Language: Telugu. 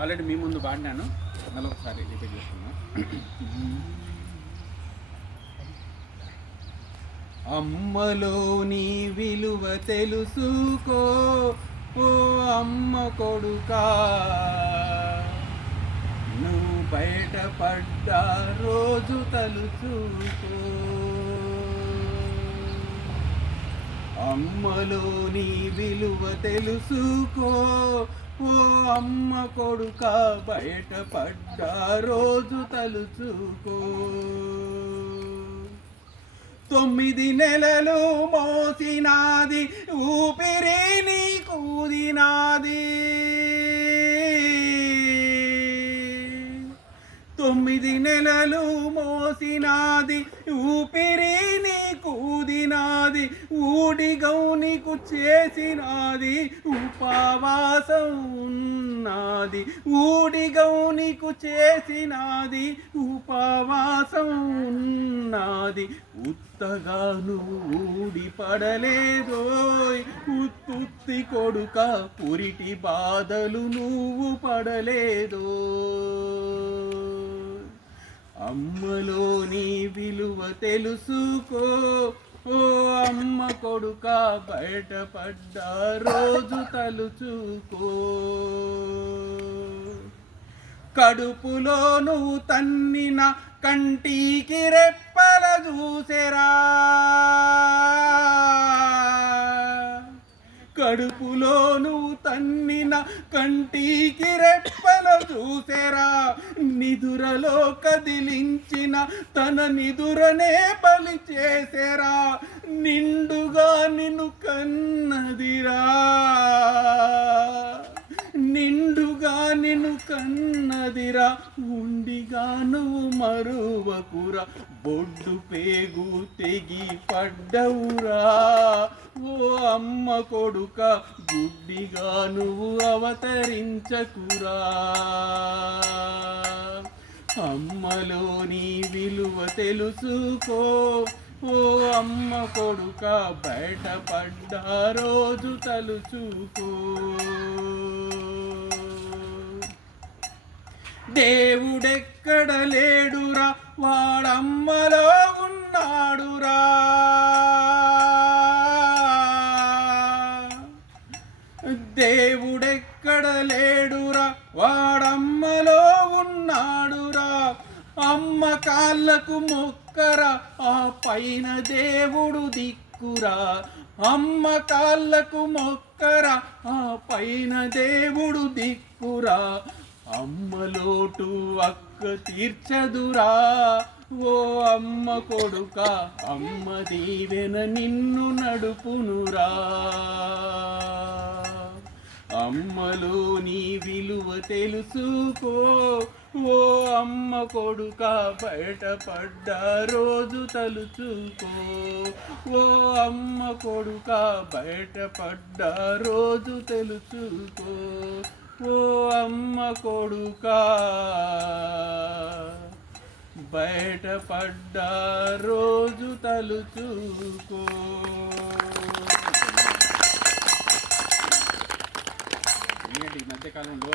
ఆల్రెడీ మీ ముందు పాడినాను, మళ్ళీ ఒకసారి రిపీట్ చేస్తున్నా. అమ్మలోని విలువ తెలుసుకో ఓ అమ్మ కొడుకా, నువ్వు బయటపడ్డ రోజు తలుచుకో. అమ్మలోని విలువ తెలుసుకో ఓ అమ్మ కొడుకా, బయటపడ్డ రోజు తలుచుకో. 9 నెలలు మోసినాది ఊపిరి నీకూదినాది, 9 నెలలు మోసినాది ఊపిరి నీకూదినాది, ఊడిగౌ నీకు చేసినాది ఉపవాసం ఉన్నది, ఊడిగౌ నీకు చేసినాది ఉపవాసం ఉన్నది. ఉత్తగా నువ్వు ఊడిపడలేదోయ్ ఉత్తుత్తి కొడుక, పురిటి బాధలు నువ్వు పడలేదో. అమ్మలోని విలువ తెలుసుకో ఓ అమ్మ కొడుక, బయటపడ్డ రోజు తలుచుకో. కడుపులో నువ్వు తన్నిన కంటికి రెప్పల చూసెరా, కడుపులో నువ్వు తన్నిన కంటికి రెప్పల చూసెరా, నిదురలో కదిలించిన తన నిదురనే బలి చేసెరా, నిండుగా నిన్ను కన్నదిరా, నిండుగా నిన్ను కన్నదిరా, ఉండిగా నువ్వు మరువకురా, బొడ్డు పేగు తెగి పడ్డవురా ఓ అమ్మ కొడుక, గుడ్డిగా నువ్వు అవతరించకురా. అమ్మలోని విలువ తెలుసుకో ఓ అమ్మ కొడుక, బయటపడ్డ రోజు తలుచుకో. దేవుడెక్కడ లేడురా, వాడమ్మలో ఉన్నాడురా, దేవుడెక్కడ లేడురా, వాడమ్మలో ఉన్నాడురా. అమ్మ కాళ్ళకు మొక్కరా, ఆ పైన దేవుడు దిక్కురా, అమ్మ కాళ్ళకు మొక్కరా, ఆ పైన దేవుడు దిక్కురా. అమ్మలోటు అక్క తీర్చదురా ఓ అమ్మ కొడుక, అమ్మ దీవెన నిన్ను నడుపునురా. అమ్మలోని విలువ తెలుసుకో ఓ అమ్మ కొడుక, బయటపడ్డ రోజు తలుచుకో. ఓ అమ్మ కొడుక, బయటపడ్డ రోజు తెలుసుకో. ఓ అమ్మ కొడుక, బయటపడ్డ రోజు తలుచుకో. ఈ మధ్యకాలంలో